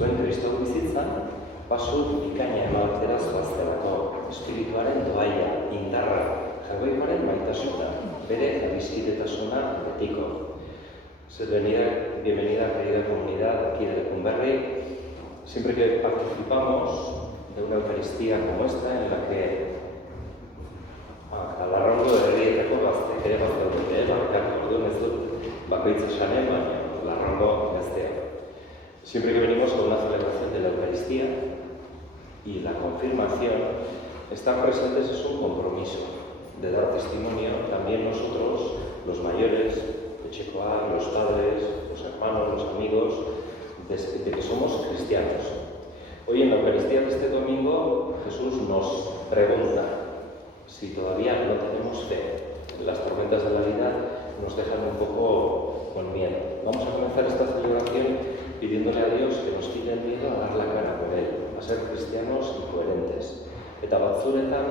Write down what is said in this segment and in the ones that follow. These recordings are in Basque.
zuen Kriston bizitzan, pasu bikaina ematera zoaztelako, espirituaren doaia, indarra, jagoikoaren maitasuna, bere adiskidetasuna betiko. Bienvenida, querida comunidad aquí de Lecumberri. Siempre que participamos de una Eucaristía como esta, en la que a lo largo de herrietako gazte ere gazte barkatu orduan ez dut bakoitza esanen, baina larrango gaztea. Siempre que venimos a una celebración de la Eucaristía y la confirmación, estar presentes es un compromiso de dar testimonio también nosotros, los mayores, de Checoar, los padres, los hermanos, los amigos, de que somos cristianos. Hoy en la Eucaristía de este domingo Jesús nos pregunta si todavía no tenemos fe. Las tormentas de la vida nos dejan un poco con miedo. Vamos a comenzar esta celebración pidiéndole a Dios que nos quite el miedo a dar la cara por Él, a ser cristianos y coherentes. Eta batzuretan,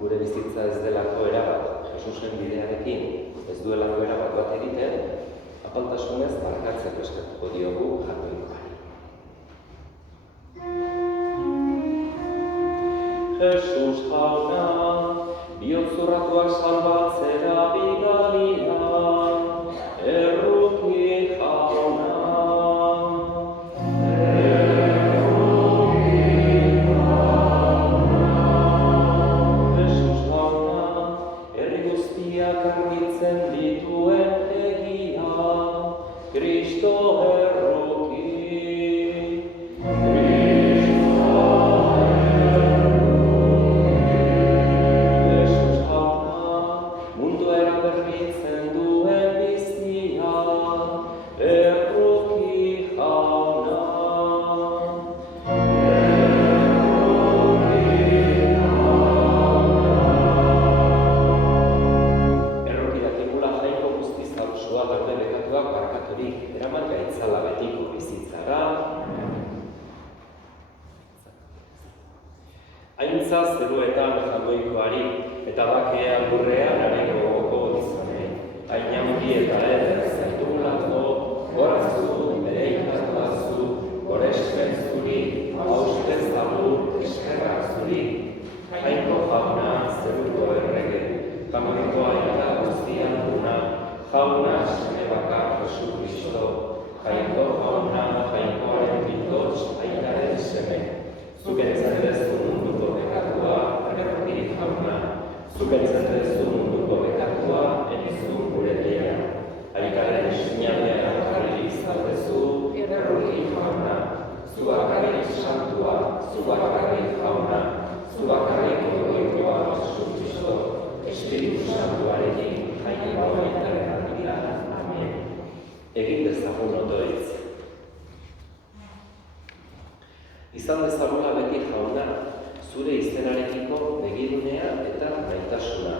gure bizitza ez delako erabat, Jesusen bidearekin ez duelako erabat bat egiten, apaltasunez barkatzeko eskatuko diogu jakoikoari. Jesus jauna, bihotzurratuak salbatzera bidalia, erruki jauna. Jesus jauna, herri guztiak argitzen dituen egia, Kristo erruki. Aintza zeruetan jagoikoari, eta bakea lurrean areko gogoko izanei. Hain handi eta eder zaitugulako, gorazu, bere ikatuazu, gorespen zuri, haustez labur, eskerrak zuri. Jainko jauna zeruko errege, jamoikoa eta guztian duna, jauna seme bakar Jesu Kristo. Jainko jauna, jainkoaren bikots, aitaren seme. Zukentzen dezu munduko bekatua, erruki jauna. Zukentzen dezu munduko bekatua, enizun gure dira. Aikaren sinadean jarri izaldezu, erruki jauna. Zubakarrik santua, zubakarrik jauna. Zubakarrik ogoikoa Jesu Kristo. Espiritu Santuarekin jainko baitaren dira. Amen. Egin dezagun otoitz. Izan dezagula beti jauna, zure izenarekiko begirunea eta maitasuna.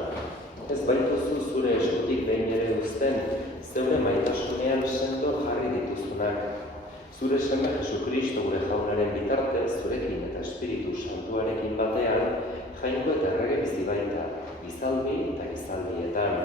Ez baituzu zure eskutik behin ere uzten, zeure maitasunean sendo jarri dituzunak. Zure seme Jesukristo gure jaunaren bitartez, zurekin eta Espiritu Santuarekin batean, jainko eta errege bizi baita, gizaldi eta gizaldietan.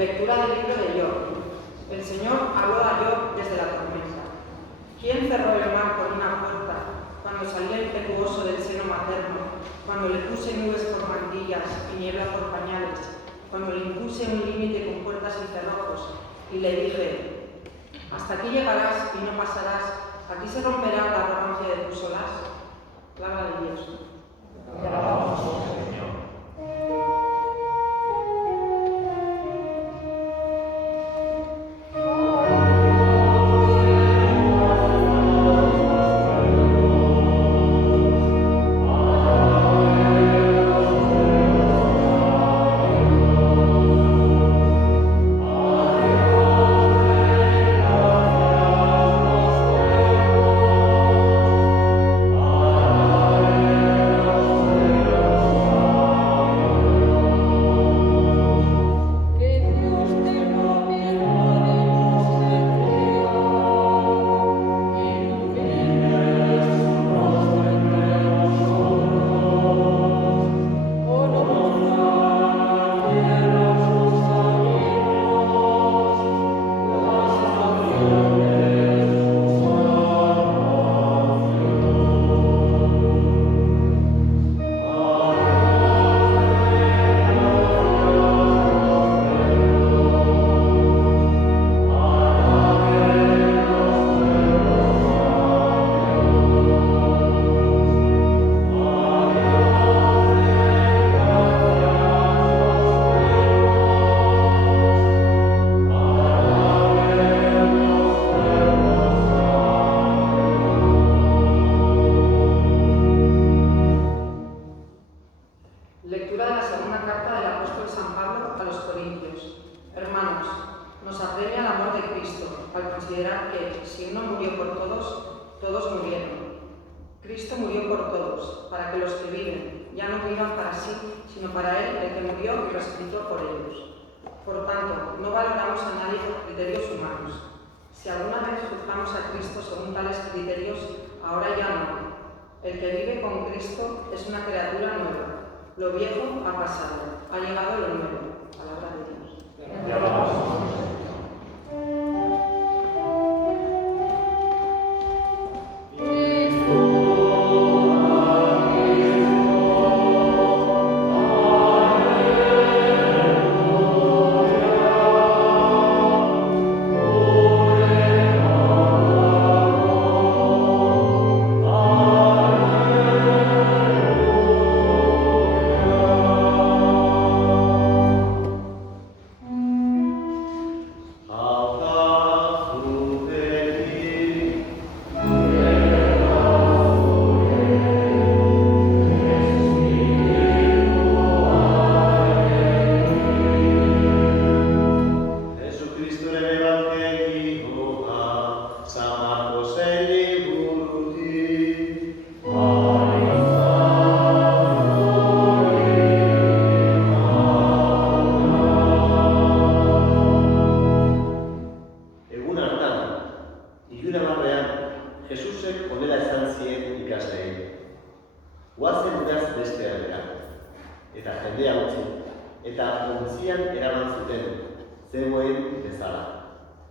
Lectura del libro de Job. El Señor habló a Job desde la tormenta. ¿Quién cerró el mar con una puerta cuando salí impetuoso del seno materno, cuando le puse nubes por mantillas y niebla por pañales, cuando le impuse un límite con puertas y cerrojos y le dije, hasta aquí llegarás y no pasarás, aquí se romperá la arrogancia de tus olas? Palabra de Dios. Te alabamos, Señor. Cristo al considerar que si uno murió por todos, todos murieron. Cristo murió por todos, para que los que viven ya no vivan para sí, sino para Él, el que murió y resucitó por ellos. Por tanto, no valoramos a nadie por criterios humanos. Si alguna vez juzgamos a Cristo según tales criterios, ahora ya no. El que vive con Cristo es una criatura nueva. Lo viejo ha pasado, ha llegado lo nuevo. Palabra de Dios. Ya vamos.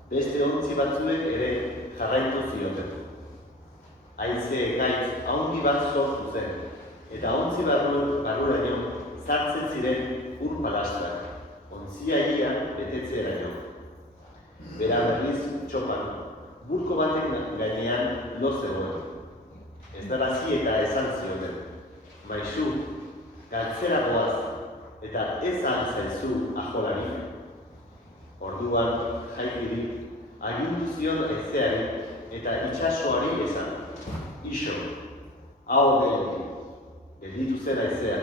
Beste ontzi batzuek ere jarraitu zioten. Haize ekaitz handi bat sortu zen, eta ontzi barruraino sartzen ziren ur palastrak, ontzia ia betetzeraino. Bera berriz txopan, burko baten gainean lo zegoen. Ez darazi eta esan zioten. Maizu, galtzera goaz, eta ez zaizu ajolari. Orduan, jaikiri, agindu zion haizeari eta itsasoari esan. Ixo, hau gelditu zen haizea,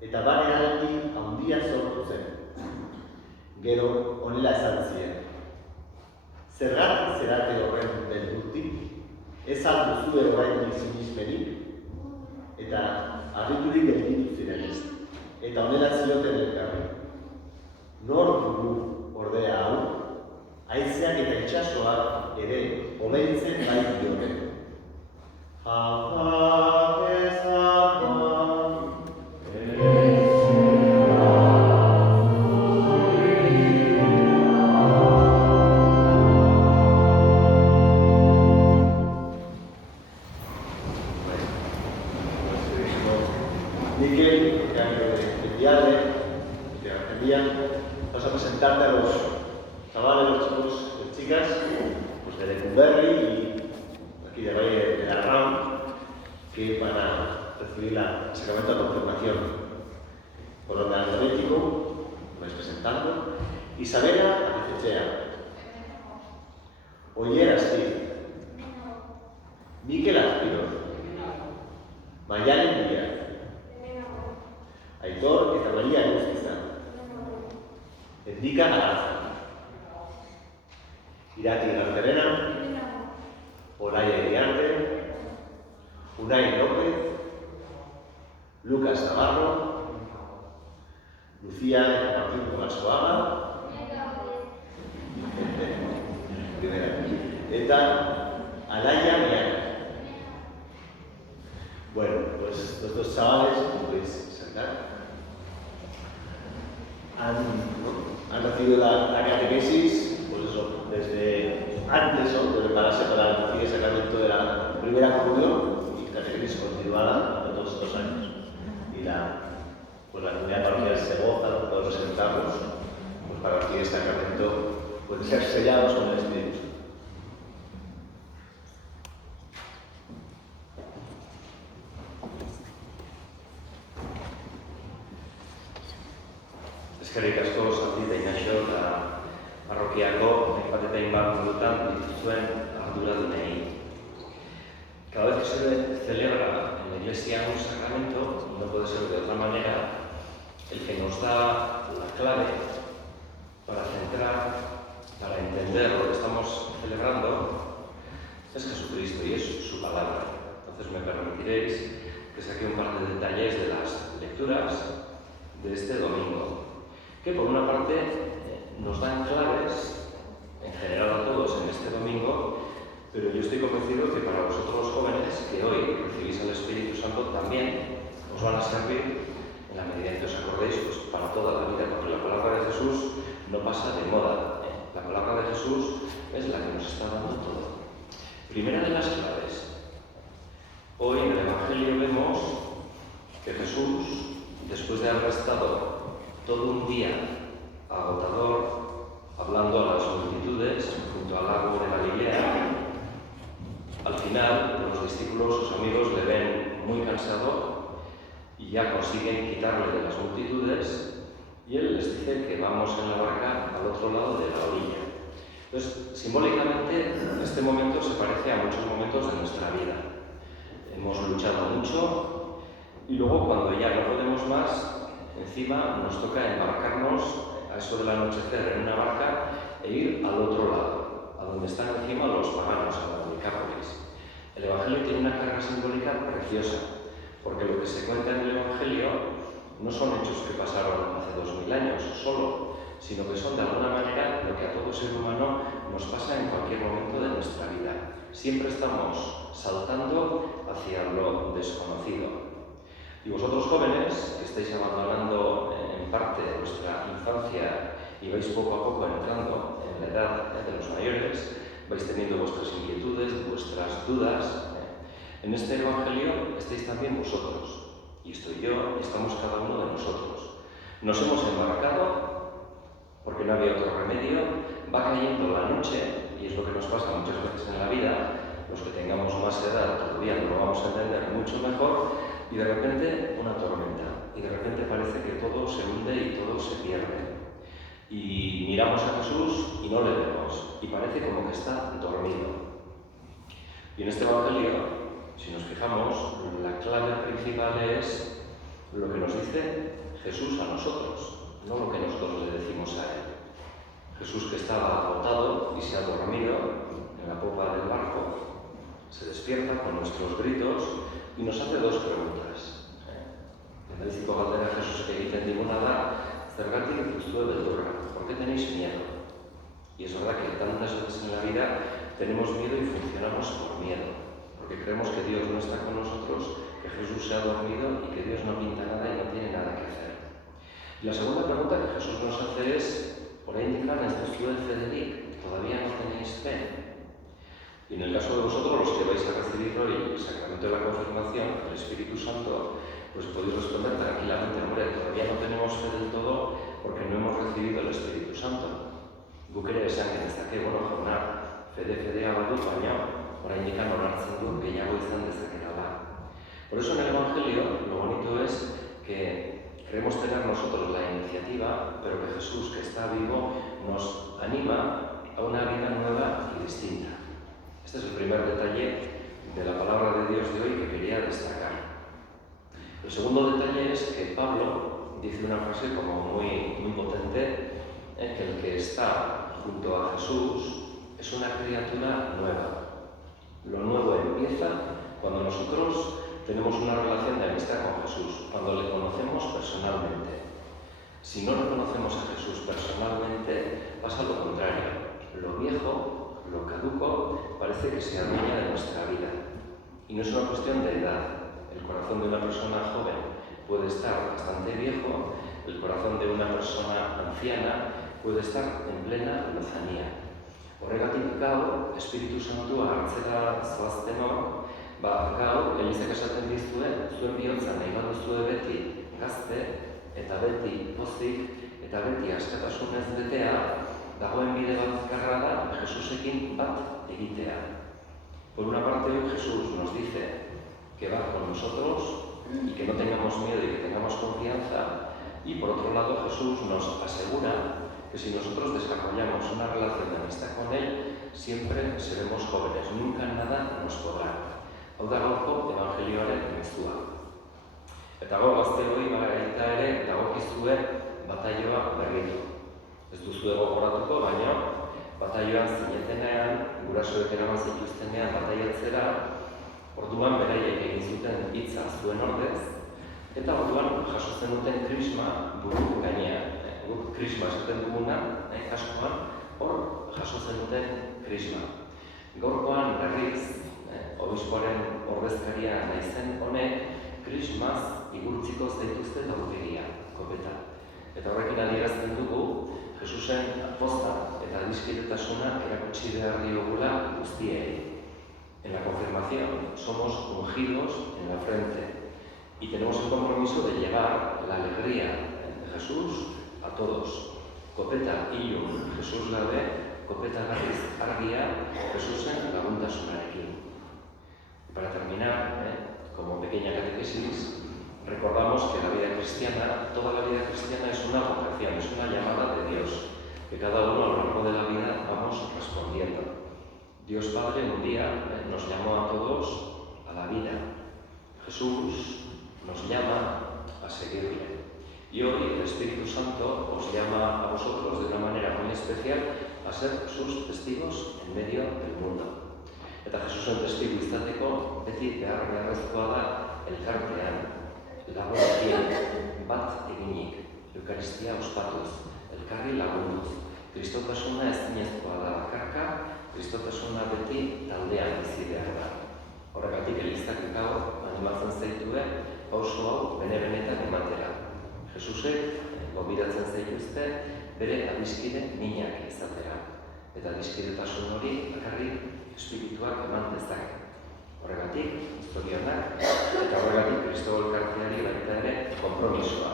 eta barealdi handia sortu zen. Gero, honela esan zien. Zergatik zerate horren beldurtik, ez alduzue orain sinismenik, eta harriturik gelditu ziren, eta honela zioten elkarri. Nor dugu ordea hau, haizeak eta itsasoak ere obeditzen bai diote. Miquel, cambio de diale, de Argentina, vamos a presentarte a los chavales, los chicos, las chicas, pues de Lecumberri y aquí de Valle de Arrao, que van a recibir el sacramento de confirmación. Por orden alfabético, lo vais presentando. Isabela Arrechea. Oyer Astir. Miquel Aspiro. Mayalen Villar. Aitor eta María Egustiza. Edika Araza. Irati Garcerena. Olaya Iriarte. Unai López. Lucas Navarro. Lucía eta Martín Marzoaga. Primera. Eta Alaya Miana. Bueno, pues los dos chavales, como podéis sentar, han recibido la catequesis, pues eso, desde antes, ¿no?, de prepararse para recibir el sacramento de la primera comunión y catequesis continuada durante todos estos años. Y la comunidad parroquial se goza por todos presentarlos, pues para recibir este sacramento, pues ser sellados con el Espíritu. Eskerrik asko Santi eta Ignacio eta parrokiako hainbat eta hainbat modutan dituzuen arduradunei. Cada vez que se celebra en la Iglesia un sacramento, no puede ser de otra manera, el que nos da la clave para centrar para entender lo que estamos celebrando es Jesucristo y es su palabra. Entonces me permitiréis que saque un par de detalles de las lecturas de este domingo, que por una parte nos dan claves, en general a todos en este domingo, pero yo estoy convencido que para vosotros los jóvenes que hoy recibís al Espíritu Santo también os van a servir en la medida en que os acordéis pues, para toda la vida, porque la palabra de Jesús no pasa de moda. La palabra de Jesús es la que nos está dando todo. Primera de las claves. Hoy en el Evangelio vemos que Jesús, después de haber estado todo un día agotador hablando a las multitudes junto al lago de Galilea, al final los discípulos, sus amigos, le ven muy cansado y ya consiguen quitarle de las multitudes y él les dice que vamos en la barca al otro lado de la orilla. Entonces, simbólicamente, este momento se parece a muchos momentos de nuestra vida. Hemos luchado mucho y luego cuando ya no podemos más, encima nos toca embarcarnos a eso del anochecer en una barca e ir al otro lado, a donde están encima los paganos, a la Decápolis. El Evangelio tiene una carga simbólica preciosa, porque lo que se cuenta en el Evangelio no son hechos que pasaron hace 2000 años solo, sino que son de alguna manera lo que a todo ser humano nos pasa en cualquier momento de nuestra vida. Siempre estamos saltando hacia lo desconocido. Y vosotros jóvenes, que estáis abandonando en parte vuestra infancia y vais poco a poco entrando en la edad de los mayores, vais teniendo vuestras inquietudes, vuestras dudas. En este Evangelio estáis también vosotros, y estoy yo, y estamos cada uno de nosotros. Nos hemos embarcado porque no había otro remedio, va cayendo la noche, y es lo que nos pasa muchas veces en la vida, los que tengamos más edad todavía no lo vamos a entender mucho mejor, y de repente una tormenta, y de repente parece que todo se hunde y todo se pierde. Y miramos a Jesús y no le vemos, y parece como que está dormido. Y en este Evangelio, si nos fijamos, la clave principal es lo que nos dice Jesús a nosotros, no lo que nosotros le decimos a él. Jesús, que estaba agotado y se ha dormido en la popa del barco, se despierta con nuestros gritos y nos hace dos preguntas. Lehenbiziko galdera Jesús egiten diguna da, zergatik duzue beldurra, ¿por qué tenéis miedo? Y es verdad que tantas veces en la vida tenemos miedo y funcionamos por miedo, porque creemos que Dios no está con nosotros, que Jesús se ha dormido y que Dios no pinta nada y no tiene nada que hacer. Y la segunda pregunta que Jesús nos hace es, por ahí indican, ¿es de Federic? ¿Todavía no tenéis fe? Y en el caso de vosotros, los que vais a recibir hoy el sacramento de la confirmación, el Espíritu Santo, pues podéis responder tranquilamente, hombre, todavía no tenemos fe del todo porque no hemos recibido el Espíritu Santo. Guk ere esan genezake, jauna, fede abadu, baina oraindik onartzen du gehiago izan dezakedala. Por eso en el Evangelio lo bonito es que queremos tener nosotros la iniciativa, pero que Jesús, que está vivo, nos anima a una vida nueva y distinta. Este es el primer detalle de la palabra de Dios de hoy que quería destacar. El segundo detalle es que Pablo dice una frase como muy potente, que el que está junto a Jesús es una criatura nueva. Lo nuevo empieza cuando nosotros tenemos una relación de amistad con Jesús, cuando le conocemos personalmente. Si no le conocemos a Jesús personalmente, pasa lo contrario. Lo viejo, lo caduco, parece que se adueña de nuestra vida. Y no es una cuestión de edad. El corazón de una persona joven puede estar bastante viejo, el corazón de una persona anciana puede estar en plena lozanía. Horregatik gaur, Espiritu Santua hartzera zoaztenok, gaur, Elizak esaten dizue, zuen bihotza nahi baduzue beti gazte, eta beti pozik, eta beti askatasunez betea, dagoen bide bat bakarra da Jesusekin bat egitea. Por una parte, hoy Jesús nos dice que va con nosotros y que no tengamos miedo y que tengamos confianza, y por otro lado Jesús nos asegura que si nosotros desarrollamos una relación de amistad con Él, siempre seremos jóvenes, nunca nada nos podrá. Hau da gaurko evangelioaren mezua. Eta gaur gazteoi baita ere dagokizue bataioa berritu. Ez duzue gogoratuko, baina bataioan zinetenean, gurasoek eraman zituztenean bataiatzera, orduan beraiek egin zuten hitza zuen ordez, eta orduan jaso zenuten krisma buru gainean. Guk krisma esaten duguna, kaskoan, hor jaso zenuten krisma. Gaurkoan berriz, obispoaren ordezkaria naizen honek, krismaz igurtziko zaituzte aurpegia, kopeta. Eta horrekin adierazten dugu, Jesusen posta eta adiskidetasuna erakutsi behar diogula guztiei. En la confirmación somos ungidos en la frente y tenemos el compromiso de llevar la alegría de Jesús a todos. Kopeta ilun Jesús gabe, kopeta garriz argia Jesusen laguntasunarekin. Para terminar, como pequeña catequesis, recordamos que la vida cristiana, toda la vida cristiana es una vocación, es una llamada de Dios, que cada uno a lo largo de la vida vamos respondiendo. Dios Padre un día nos llamó a todos a la vida. Jesús nos llama a seguirle. Y hoy el Espíritu Santo os llama a vosotros de una manera muy especial a ser sus testigos en medio del mundo. Eta Jesusen testigu izateko beti beharrezkoa da elkartean, lagunekin, bat eginik, Eukaristia ospatuz, elkarri lagunduz. Kristotasuna ezinezkoa da bakarka, Kristotasuna beti taldean bizi behar da. Horregatik elizak gaur animatzen zaitue pauso hau bene-benetan ematera. Jesusek gonbidatzen zaituzte bere adiskide minak izatera. Eta adiskidetasun hori bakarrik espirituak eman dezake. Horregatik, historionak, eta horregatik Kristobal elkarteari baita ere kompromisoa.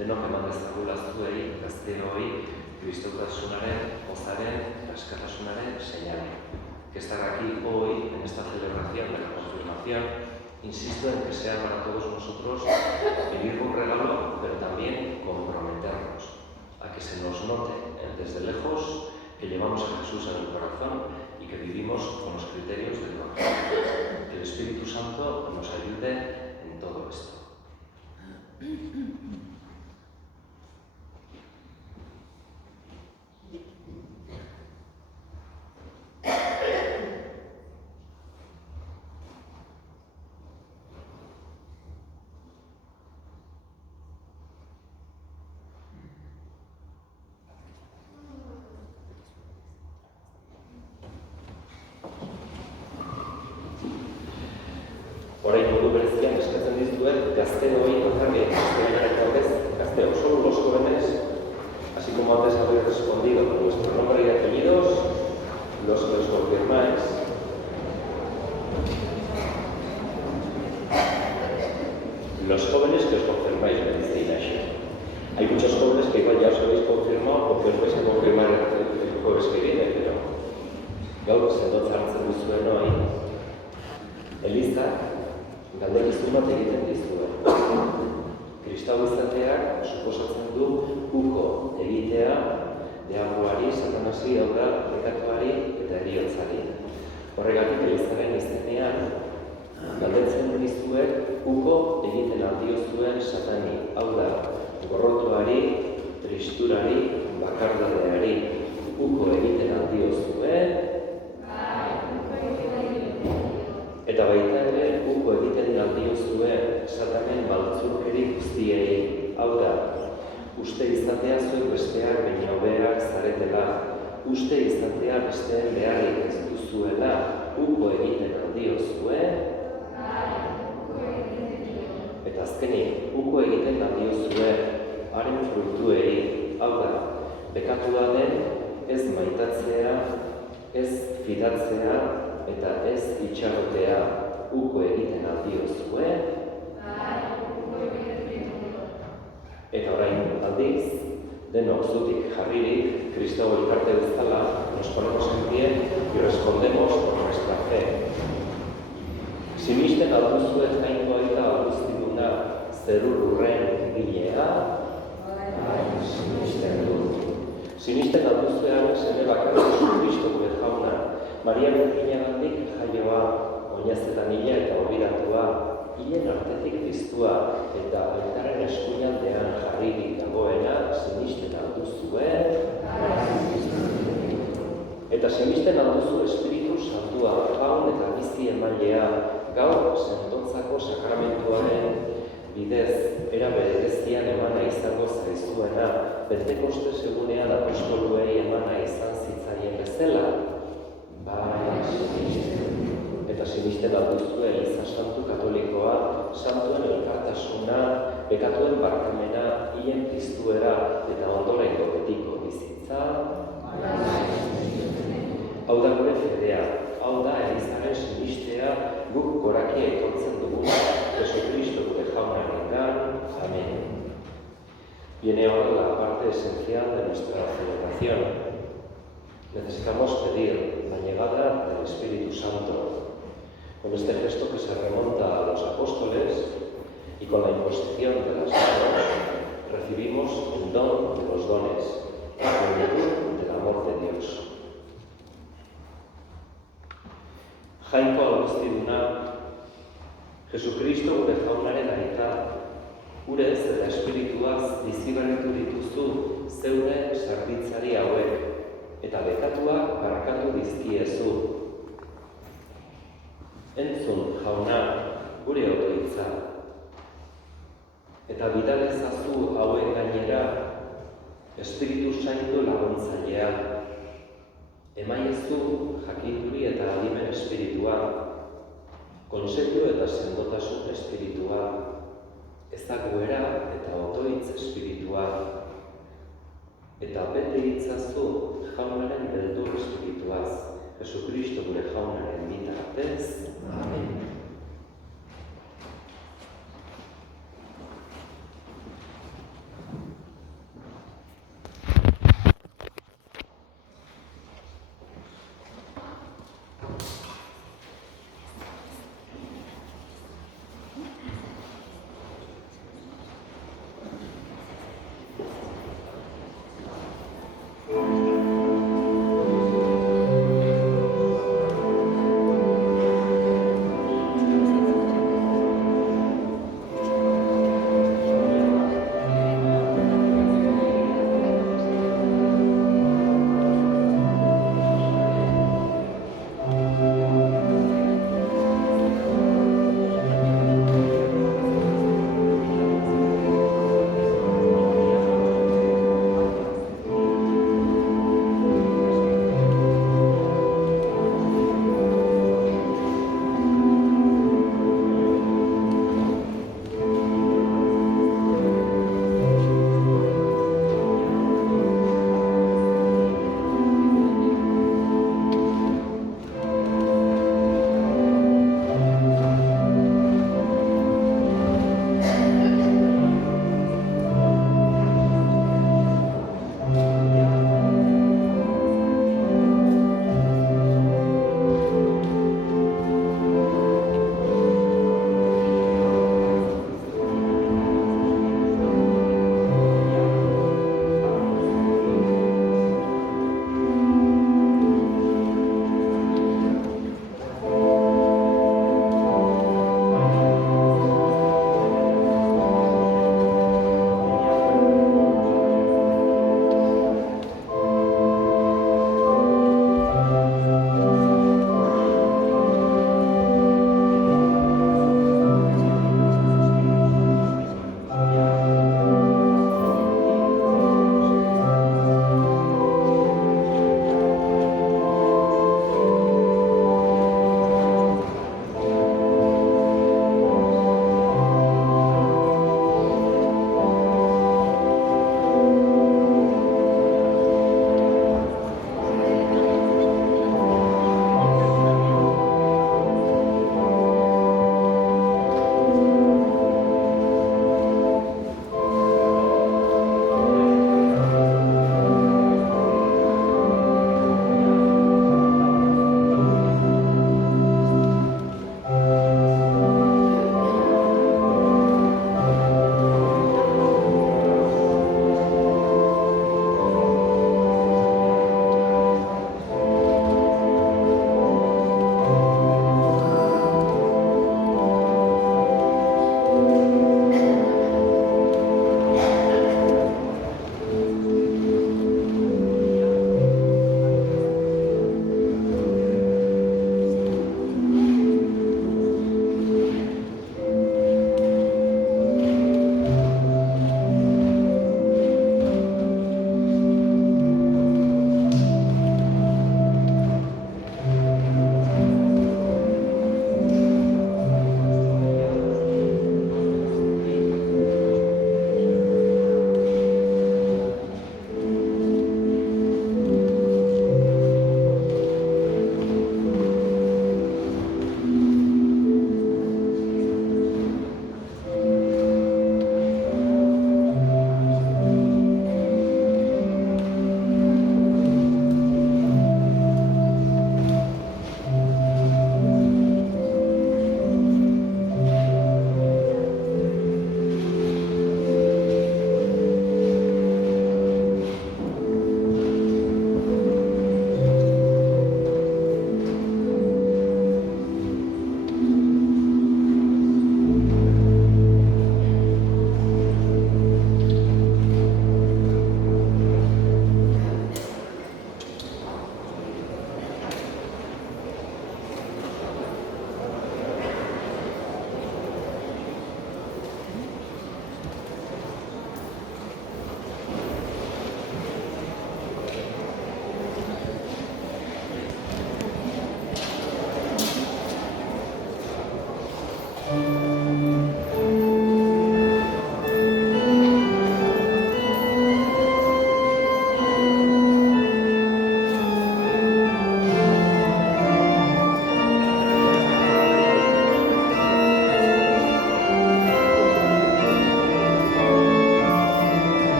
Denok eman dezakula zuei, gazteoi, Kristotasunaren, gozaren, askatasunaren señale. Que estar aquí hoy, en esta celebración de la confirmación, insisto en que sea para todos nosotros vivir un regalo, pero también comprometernos a que se nos note desde lejos que llevamos a Jesús en el corazón y que vivimos con los criterios del corazón. Que el Espíritu Santo nos ayude en todo esto. Orain modu berezian eskatzen dizuet gazteoi bakarrik gaztearen ordez, gazteo, solo los jóvenes, así como antes habéis respondido con vuestro nombre y apellidos, los que os confirmáis. Los jóvenes que os confirmáis, me dice Ignacio. Hay muchos jóvenes que igual ya os habéis confirmado porque os vais a confirmar el jueves que viene, pero gaur sendotzan hartzen duzuen hori, Elizak galdekizun bat egiten dizue. Kristau izateak suposatzen du uko egitea diabloari, satanasi, hau da, pekatuari eta heriotzari. Horregatik Elizaren izenean galdetzen dizue uko egiten aldiozuen satani, hau da, gorrotoari, tristurari, bakardadeari, uko egiten aldiozue, eta baita ere, uko egiten aldiozue satanen baltzurkeri guztiei, hau da, uste izatea zuek besteak baina hobeak zaretela, uste izatea besteen beharrik ez duzuela, uko egiten aldiozue, eta azkenik, uko egiten aldiozue, haren fruituei, hau da, bekatua den ez maitatzea, ez fidatzea, eta ez itxarotea uko egiten aldiozue. Eta orain aldiz, denok zutik jarririk, Kristau elkarte bezala, nos ponemos en pie y respondemos por nuestra fe. Sinisten alduzue jainko eta alduztiduna zerururren egilea, sinisten du. Sinisten alduzuean seme bakarrik Kristo gure jauna, Maria Berkinagatik jaioa, oinazetan hila eta obiratua, hilen artetik piztua eta aitaren eskuinaldean jarririk dagoena sinisten alduzue. Eta sinisten alduzu Espiritu Santua, jaun eta bizi emailea, gaur sentontzako sakramentuaren bidez, era berezian emana izango zaizuena, Pentekostes egunean apostoluei emana izan zitzaien bezala. Bai, eta sinisten alduzu Eliza Santu Katolikoa, santuen elkartasuna, bekatuen barkamena, hien piztuera eta ondorengo betiko bizitza. Hau da gure fedea, hau da Elizaren sinistea, guk goraki aitortzen duguna, Jesucristo gure jaunarengan. Amén. Viene ahora la parte esencial de nuestra celebración. Necesitamos pedir la llegada del Espíritu Santo. Con este gesto que se remonta a los apóstoles y con la imposición de las manos, recibimos el don de los dones, la plenitud del amor de Dios. Jainko albiztiduna, Jesucristo gure jaunaren aita, urez eta espirituaz biziberritu dituzu zeure sarditzari hauek, eta bekatuak barkatu dizkiezu. Entzun, jauna, gure otoitza, eta bidalezazu hauen gainera, Espiritu Santu laguntzailea, emaiezu jakinturi eta adimen espiritua, konseilio eta sendotasun espiritua, ezaguera eta otoitz espiritua, eta bete itzazu jaunaren beldur espirituaz, Jesucristo gure jaunaren bitartez. Amen.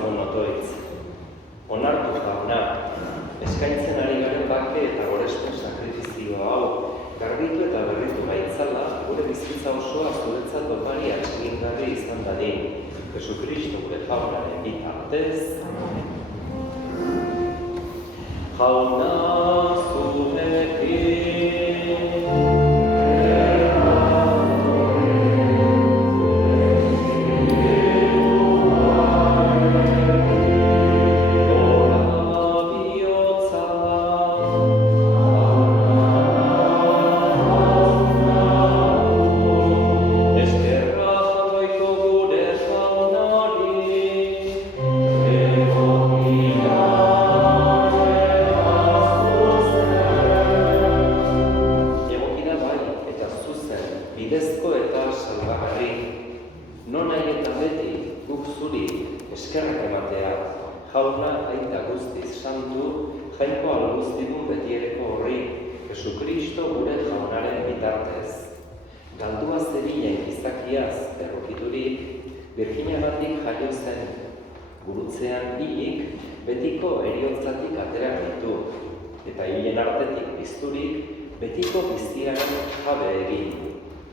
egun otoitz. Onartu jauna, eskaintzen ari garen bake eta gorespen sakrifizio hau, garbitu eta berritu gaitzala, gure bizitza osoa zuretzat opari atsegingarri izan dadin. Jesukristo gure jaunaren bitartez. Jauna zurekin. Bidezko eta salbagarri, non nahi eta beti guk zuri eskerrak ematea, jauna aita guztiz santu, jainko alguztidun betiereko horri, Jesukristo gure jaunaren bitartez. Galdua zerinen izakiaz errokiturik, Virginiagatik jaio zen, gurutzean hilik betiko eriotzatik atera ditu, eta hilen artetik bizturik betiko biztiaren jabe egin.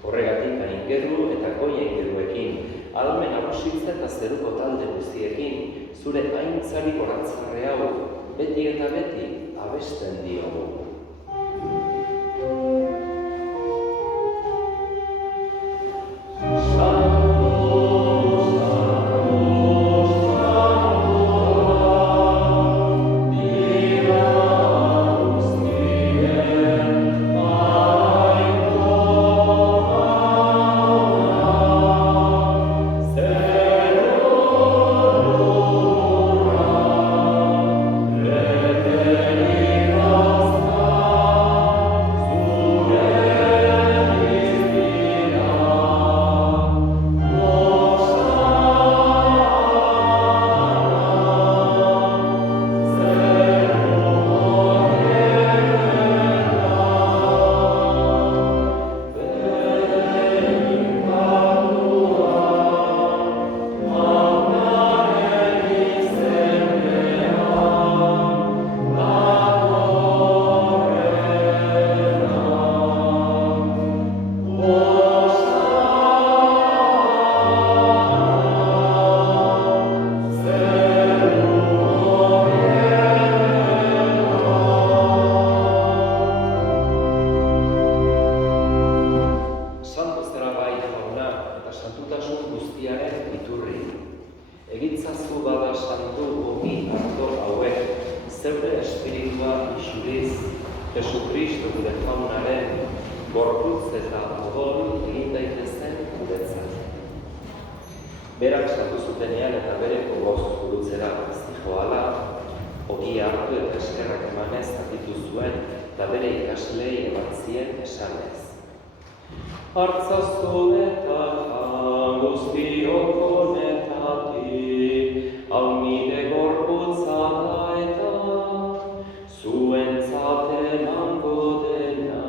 Horregatik aingeru eta goia ingeruekin, almen agusitza eta zeruko talde guztiekin, zure aintzari goratzarre hau, beti eta beti abesten diogu. Egitzazu bada santu ogi ardo hauek, zeure espiritua isuriz, Jesukristo gure jaunaren, gorputz eta odol egin daitezen guretzat. Berak santu zutenean eta bere gogoz gurutzera zijoala, ogi hartu eta eskerrak emanez zatitu zuen, eta bere ikaslei ebatzien esanez. Hartzazu eta guztiok honetatik, hau nire gorputza da eta zuentzat emango dena.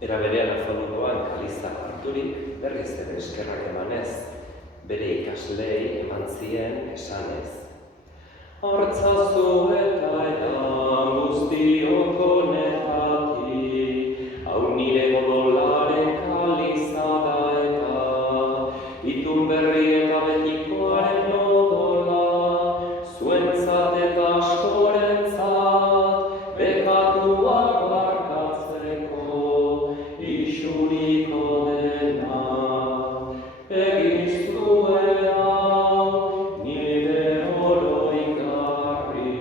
Era berean afolukoan kalizak harturik, berriz ere eskerrak emanez, bere ikaslei eman zien esanez. Hartzazu eta guztiok honetatik, hau nire odolaren kaliza da eta, itun berri eta betikoaren odola, zuentzat eta askorentzat, bekatuak barkatzeko, isuriko dena, egiztuela nire oroigarri.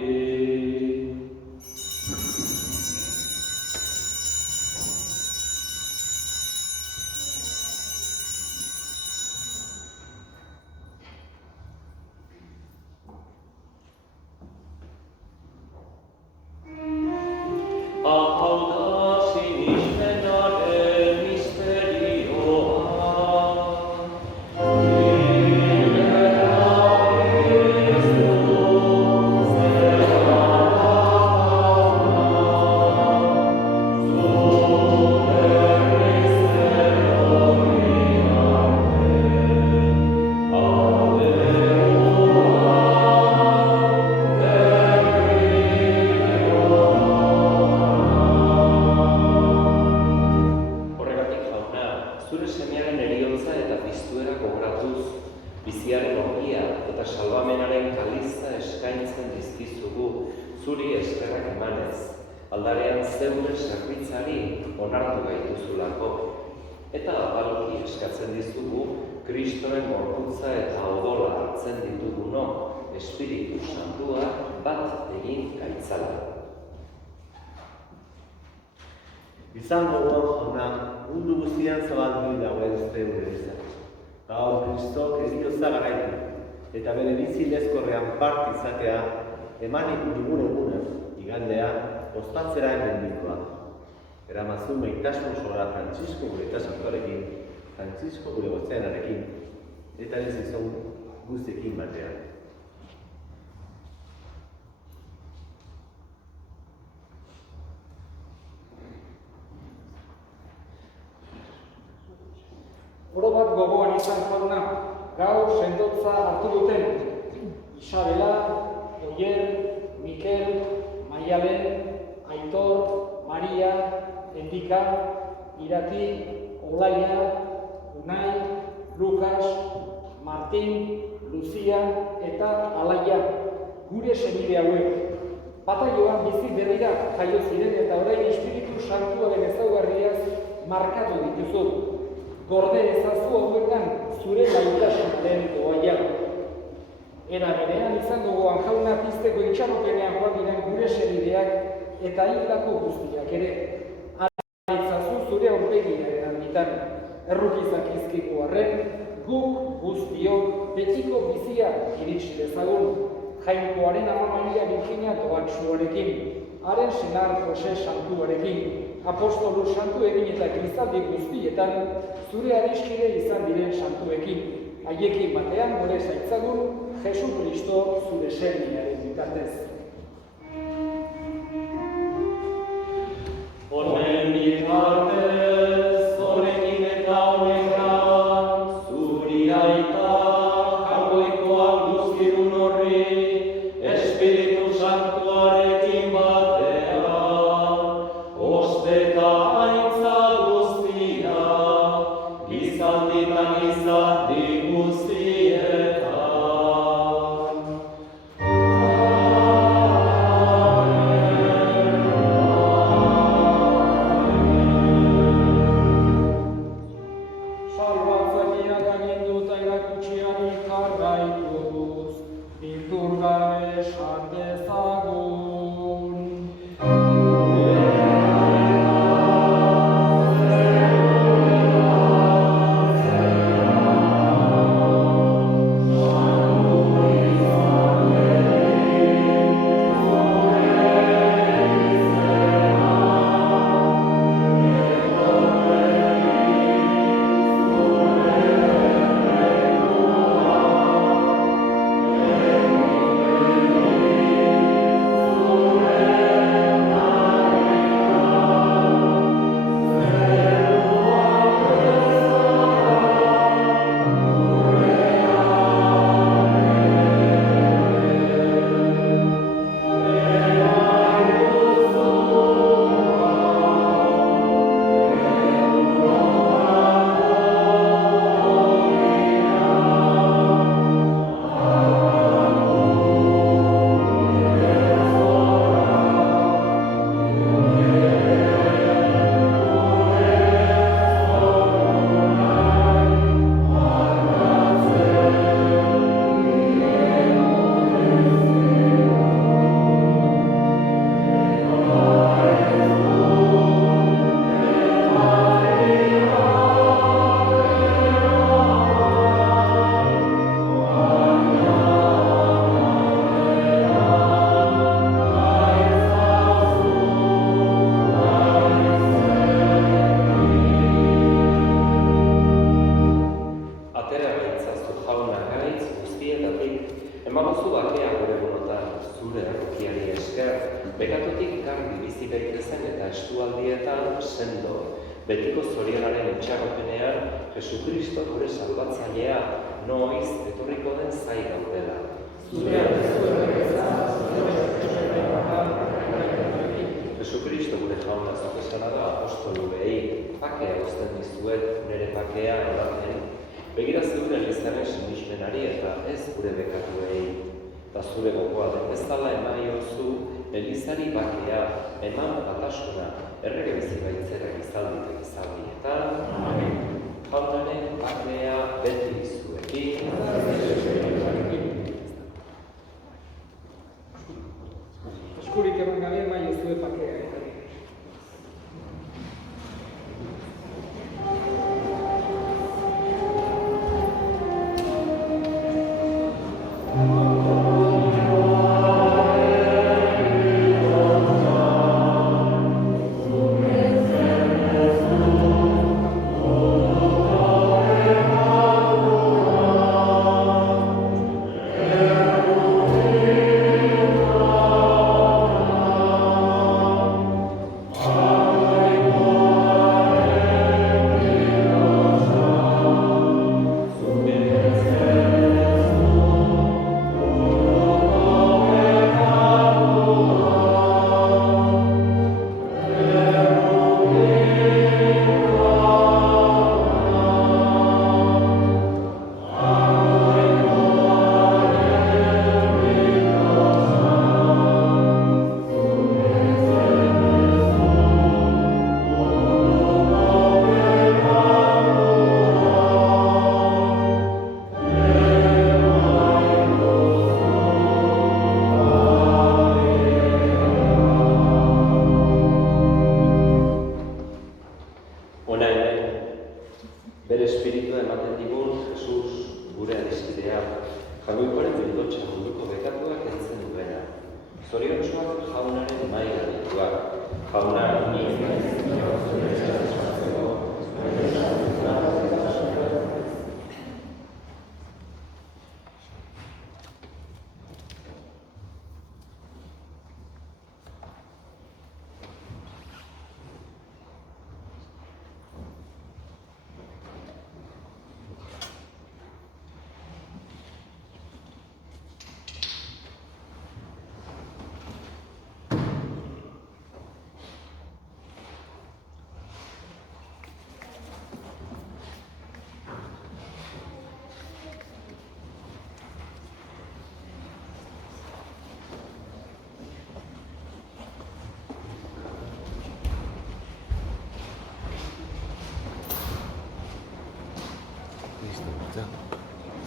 eskerrak emanez, aldarean zeure zerbitzari onartu gaituzulako. Eta apalki eskatzen dizugu, Kristoren gorputza eta odola hartzen ditugunok Espiritu Santua bat egin gaitzala. Izan gogoan jauna, mundu guztian zabaldu dagoen zeure izan. Gaur Kristok heriotza garaitu, eta bere bizi lezkorrean part izatea, emanik digun egunen, igandea, ospatzera endemikoa. Eramazu maitasun sobra Frantzisko gure eta santuarekin, Frantzisko gure gotzeanarekin, eta ez izan guztiekin batean. Oro bat gogoan izan jauna, gaur sendotza hartu duten. Isabela, Oier, Mikel, Maialen, Aitor, Maria, Endika, Irati, Olaia, Unai, Lukas, Martin, Lucia eta Alaia, gure senide hauek. Bataioan bizi berrira jaio ziren eta orain Espiritu Santuaren ezaugarriaz markatu dituzu. Gorde ezazu hauetan zure gaitasunaren doaia. Era berean izango goan jauna pizteko itxaropenean joan diren gure senideak eta hildako guztiak ere. Hala itzazu zure aurpegiaren argitan. Errukizak izkigu arren, guk guztiok betiko bizia iritsi dezagun. Jainkoaren ama Maria Birjina doatsuarekin, haren senar Jose Santuarekin, apostolu santuekin eta kristaldi guztietan, zure adiskide izan diren santuekin, haiekin batean gure zaitzagun, Jesu Kristo zure senidearen bitartez. Honen bitartez, honekin eta honengan, zuri aita, jagoikoak guztidun horri, Espiritu Santuarekin batean, osteta aintza guztia, gizalditan gizaldi guztietan. Salbatzaileak agindu eta erakutxiari jarraituz, bildur gabe esan dezagun. Emagozu bakea gure burutan, zure errukiari esker, bekatutik garbi bizi daitezen eta estualdietan sendo, betiko zorionaren itxaropenean, Jesukristo gure salbatzailea, noiz etorriko den zai gaudela. Jesukristo gure jauna zapesana da apostolu behi, pakea uzten dizuet, nire pakea ematen. Begira zeure elizaren sinismenari eta ez gure bekatuei. Eta zure gogoa den bezala emaiozu Elizari bakea, eman batasuna, errege bizi baitzera gizaldi eta gizaldietan. Jaunaren bakea beti zuekin. Eskurik eman gabe mai ez zue bakea. Bere espiritua ematen digun Jesus, gure adiskidea, jagoikoaren bildotxa munduko bekatuak entzen duena. Zoriontsuak jaunaren maila dituak, jaunaren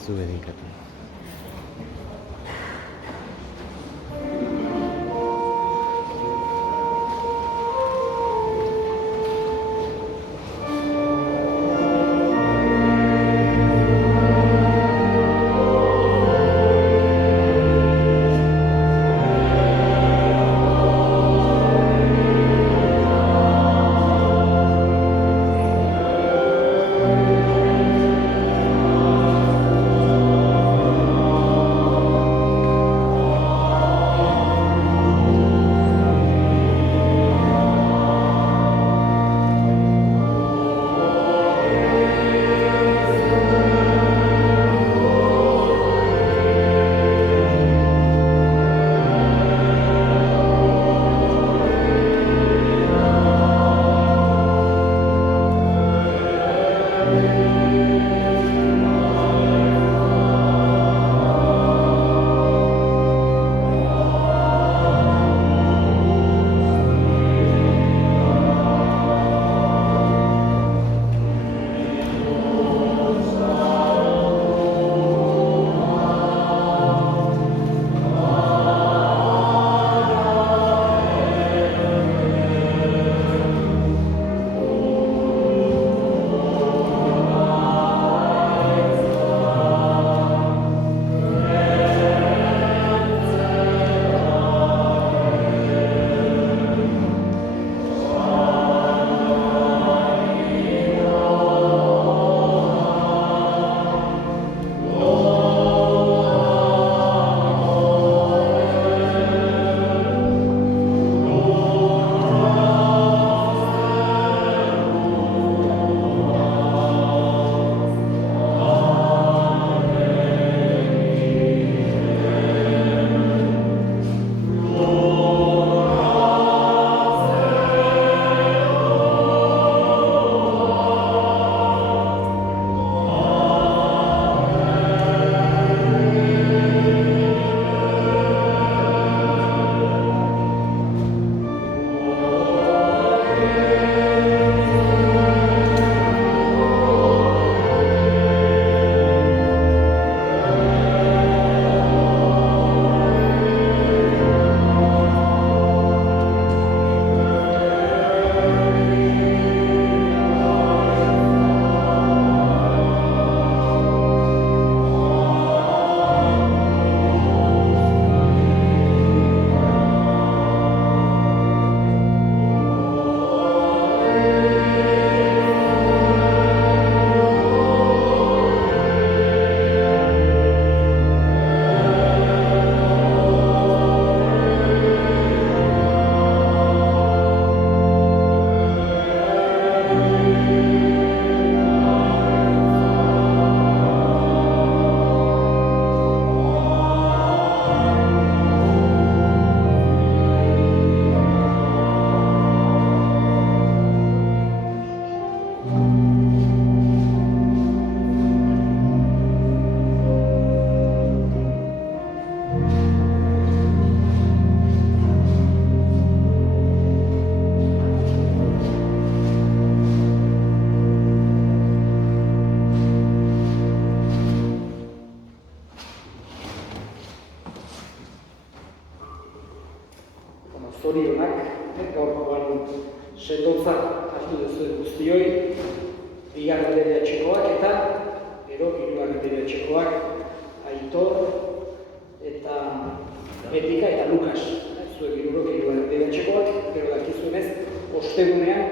zu dedikatu. zorionak, gaurkoan sendotza hartu duzuen guztioi, bigarren DBH-koak eta gero hirugarren DBH-koak Aitor eta Betika eta Lukas. Zuek hirugarren DBH-koak, gero dakizuenez, ostegunean,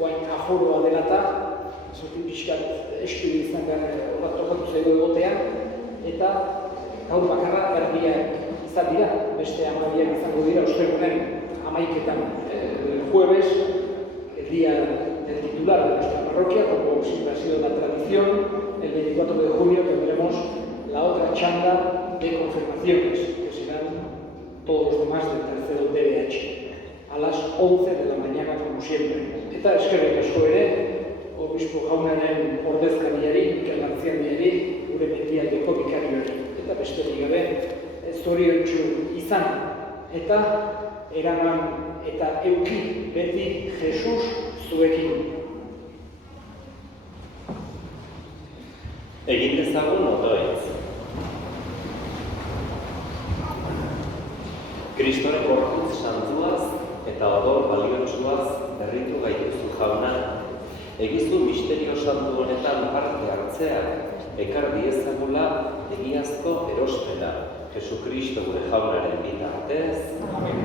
oain aforoa dela eta zotin pixkat estudu izan behar tokatu zaigu egotean, eta gaur bakarra erdiak izan dira, beste 12 izango dira ostegunen 11etan jueves, el día del titular de nuestra parroquia, como siempre ha sido la tradición, el 24 de junio tendremos la otra chanda de confirmaciones, que serán todos los demás del tercero DBH, a las 11 de la mañana como siempre. Eta eskerrik asko ere, obispo jaunaren ordezkariari, Mikel Garzianiari, gure mendialdeko bikarioari. Eta besterik gabe, zoriontsu izan eta eraman eta euki beti Jesus zuekin. Egin dezagun otoitz. Kristoren gorputz santuaz eta odol baliotsuaz berritu gaituzu jauna. Egizu misterio santu honetan parte hartzeak ekar diezagula egiazko erospena, Jesukristo gure jaunaren bitartez. Amen.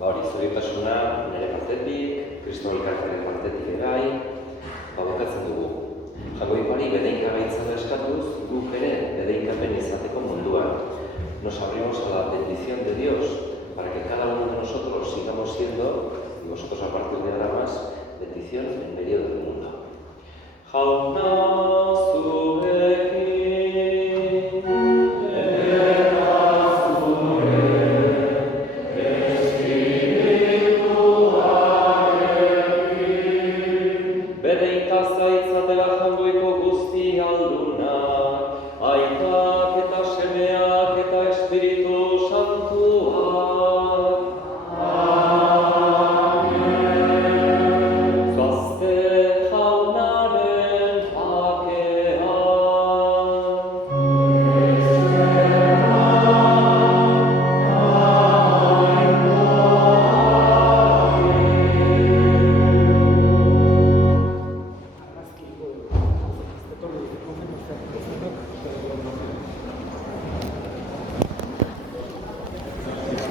Hori, zuritasuna nire partetik, Kristo elkartaren partetik egai, bukatzen dugu. Jagoipari bedeinka gaitzara eskatuz, guk ere bedeinkapen izateko munduan. Nos abrimos a la bendición de Dios para que cada uno de nosotros